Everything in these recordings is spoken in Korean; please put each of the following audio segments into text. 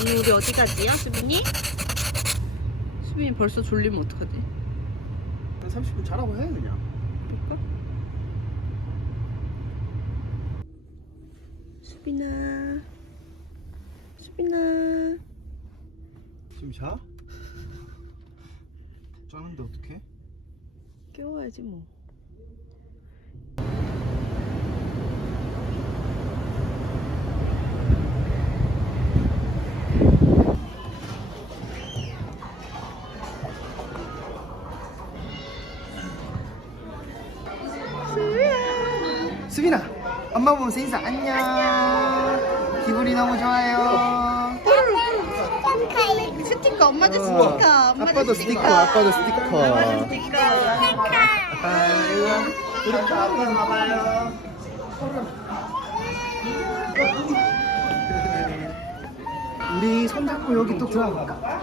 언니 우리 어디 가지요 수빈이? 수빈이 벌써 졸리면 어떡하지? 한 30분 자라고 해 그냥 그럴 수빈아 수빈아 지금 자? 자는데 어떡해? 깨워야지 뭐 수빈아 엄마 보면서 인사 안녕. 안녕, 기분이 너무 좋아요 스티커 엄마 어. 도 스티커. 스티커 아빠도 스티커 아빠도 스티커, 스티커. 에이, 우리, 우리 손잡고 여기 또 들어가 볼까?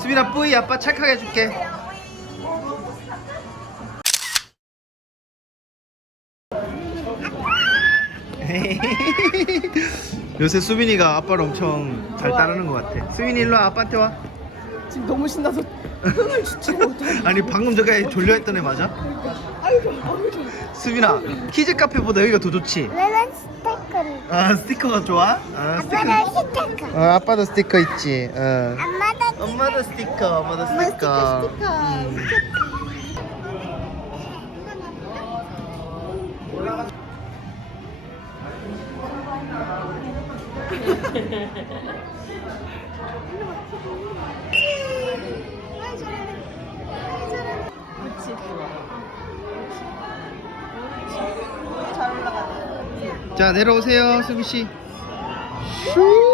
수빈아 뿌이 아빠 착하게 해줄게 아빠! 요새 수빈이가 아빠를 엄청 잘 따르는 것 같아 수빈이 일로 아빠한테 와 지금 너무 신나서 아니 방금 저기 졸려했던 애 맞아? 수빈아 키즈 카페보다 여기가 더 좋지? 스티커아 스티커가 좋아? 아, 스티커. 어, 아빠도 스티커 있지 어. 엄마도 스티커 엄마도 스티커 엄마 스티커 스티커 음. 자 내려오세요 수빈씨 슈우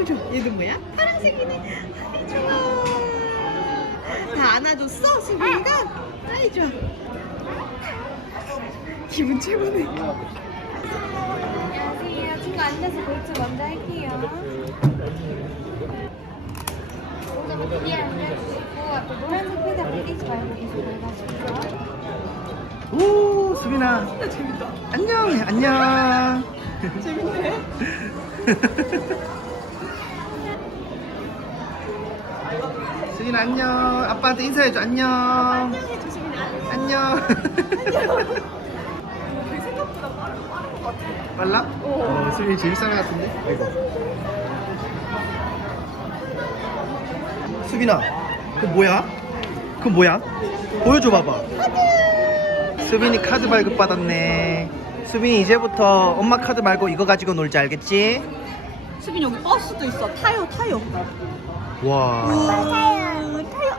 얘도 뭐야? 아이 좋아. 다 안아줬어, 수빈이 아이 좋아. 기분 최고네. 아 안녕하세 앉아서 볼줄 먼저 할게요. 오늘 뒤에 앉아주시고 노란색 피자 빌리지 말고 계속 올라주 오, 수빈아. 아, 안녕, 안녕. 재밌네. 여기 안녕. 아빠한테 인사해줘. 안녕. 아빠 안녕해주시면 안녕. 안녕. 되게 생각보다 빠른 것 같아. 빨라? 어. 어 수빈이 제일 싸매 같은데? 수빈아. 그 뭐야? 그 뭐야? 보여줘 봐봐. 카드! 수빈이 카드 발급 받았네. 수빈이 이제부터 엄마 카드 말고 이거 가지고 놀지 알겠지? 수빈이 여기 버스도 있어. 타요, 타요. 와. 타요.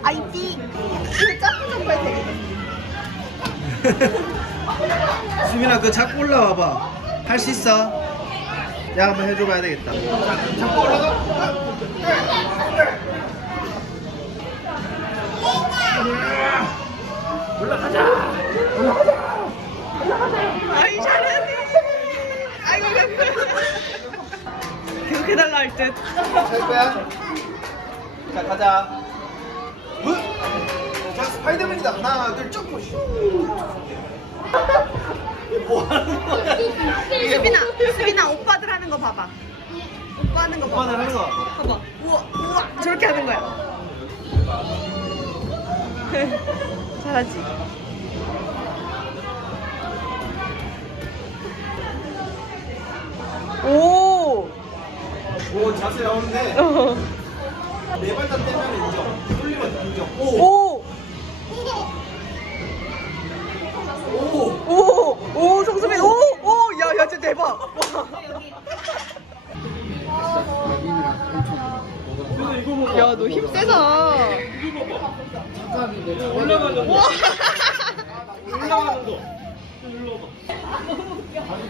아이디 짝꿍 좀봐야 수민아 그 자꾸 올라와 봐할 수 있어 야 한번 해줘 봐야 겠다 자꾸 올라가 올라가자 아이 잘하네 아이고 잘하네 기억해달라 할듯잘 거야 자 가자 스이더맨이다 하나 둘쭉 보시. 뭐 하는 거야? 수빈아 수빈아 오빠들 하는 거 봐봐. 오빠 하는 거봐 오빠들 하는 거 봐봐. 우와 우와 저렇게 하는 거야. 오. 잘하지. 오. 오 자세 나오는데. 네발 단 때문에 인정. 돌리면 인정. 오. 오!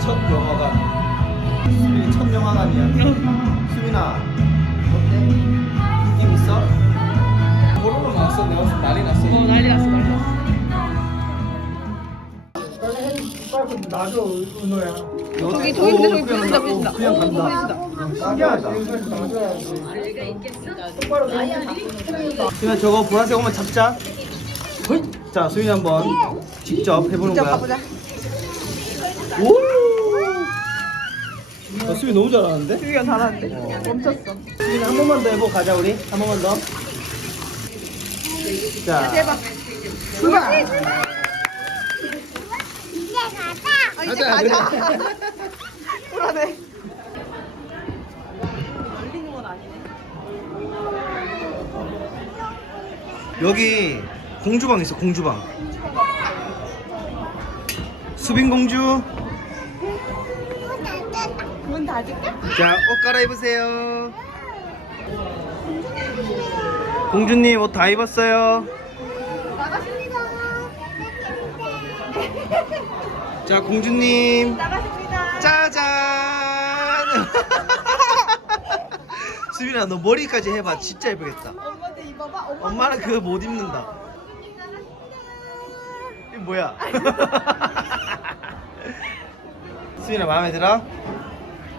첫 영화관 수빈이 첫 영화관이야 수빈아 어때? 느낌 있어? 코로나 나왔어 내가 무 난리 났어 어 난리 났어 난리 났어 나도 은호야. 저기 저기 저기 그냥 다 그냥 간다. 신기하다. 수빈아 저거 보라색 한번 잡자. 자 수빈이 한번 직접 해보는 거야. 오! 어, 응. 아, 수비 너무 잘하는데? 수비가 잘하는데? 어. 멈췄어 수빈아 한 번만 더 해보고 가자 우리 한 번만 더 자. 아, 대박 출발! 이제 가자 아, 이제 아, 가자, 가자. 그래. 불안해 여기 공주방 있어 공주방, 공주방. 수빈 공주 자, 옷 갈아입으세요. 공주님, 공주님 옷다 입었어요. 응, 나갔습니다. 자, 공주님. 나가십니다. 짜잔. 아, 아. 수빈아, 너 머리까지 해봐. 진짜 예쁘겠다. 엄마는 그거 못 입는다. 이게 뭐야? 수빈아 마음에 들어?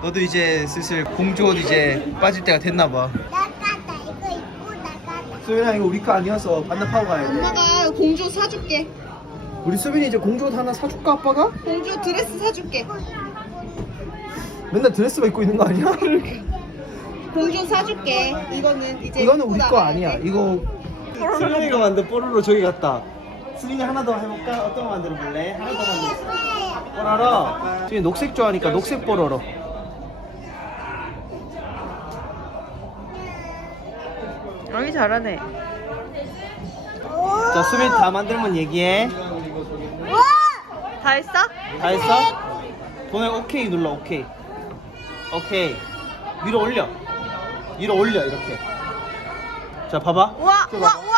너도 이제 슬슬 공조원 이제 빠질 때가 됐나봐 수빈아 이거 우리 거 아니어서 반납하고 가야 돼 엄마가 공주 사줄게 우리 수빈이 이제 공주 옷 하나 사줄까 아빠가? 공주 드레스 사줄게 맨날 드레스만 입고 있는 거 아니야? 공주 사줄게 이거는 이제 이거는 우리 거 아니야 돼. 이거 수빈이가 만든 뽀로로 저기 갔다 수빈이 하나 더 해볼까? 어떤 거 만들어볼래? 네, 하나 더 만들어 뽀로로 수 녹색 좋아하니까 녹색 뽀로로 여기 잘하네. 자 수빈 다 만들면 얘기해. 와! 다 했어? 다 오케이. 했어? 돈에 오케이 눌러 오케이. 오케이. 위로 올려. 위로 올려 이렇게. 자 봐봐. 우와, 우와, 우와.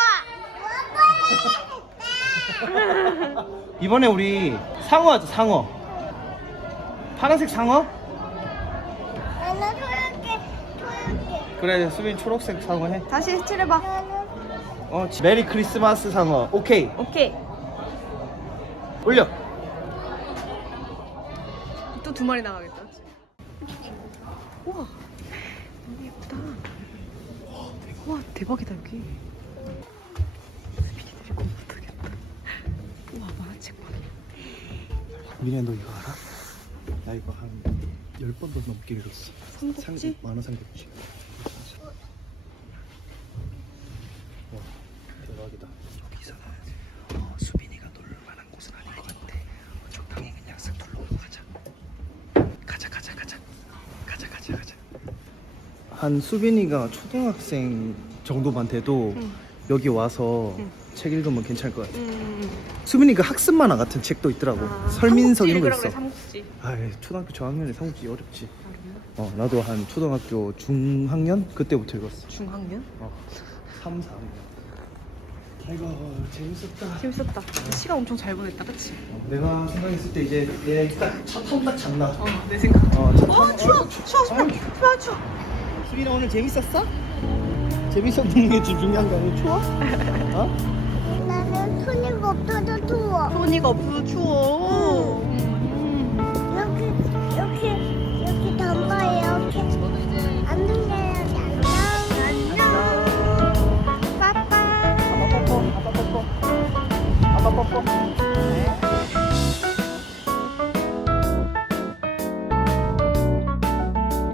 이번에 우리 상어 하자 상어? 파란색 상어. 그래 수빈 초록색 상어 해 다시 칠해봐 어 메리 크리스마스 상어 오케이 오케이 올려 또 두 마리 나가겠다 우와 너무 예쁘다 대박. 우와 대박이다 여기 수빈이 데리고 못하겠다 우와 많화책방이야 민현 너 이거 알아? 나 이거 한 10번도 넘게 읽었어 상국지 삼국, 만화 삼국지, 삼국지? 한 수빈이가 초등학생 정도만 돼도 응. 여기 와서 응. 책 읽으면 괜찮을것 같아. 응. 수빈이 그 학습 만화 같은 책도 있더라고. 설민석 이런 거 있어. 해, 삼국지. 아, 초등학교 저학년에 삼국지 어렵지. 아니요? 어, 나도 한 초등학교 중학년 그때부터 읽었어. 중학년? 어, 3, 4. 아이고 재밌었다. 재밌었다. 시간 엄청 잘 보냈다, 그렇지? 어, 내가 생각했을 때 이제 내첫 한낮 장난내 생각. 어, 어 추워, 거, 추워, 추워, 추워, 아이고, 추워. 추워. 시빈아 오늘 재밌었어? 재밌었는 데 제일 중요한 거아니 추워? 어? 나는 손이 없어서 추워 손이 없어서 추워 응.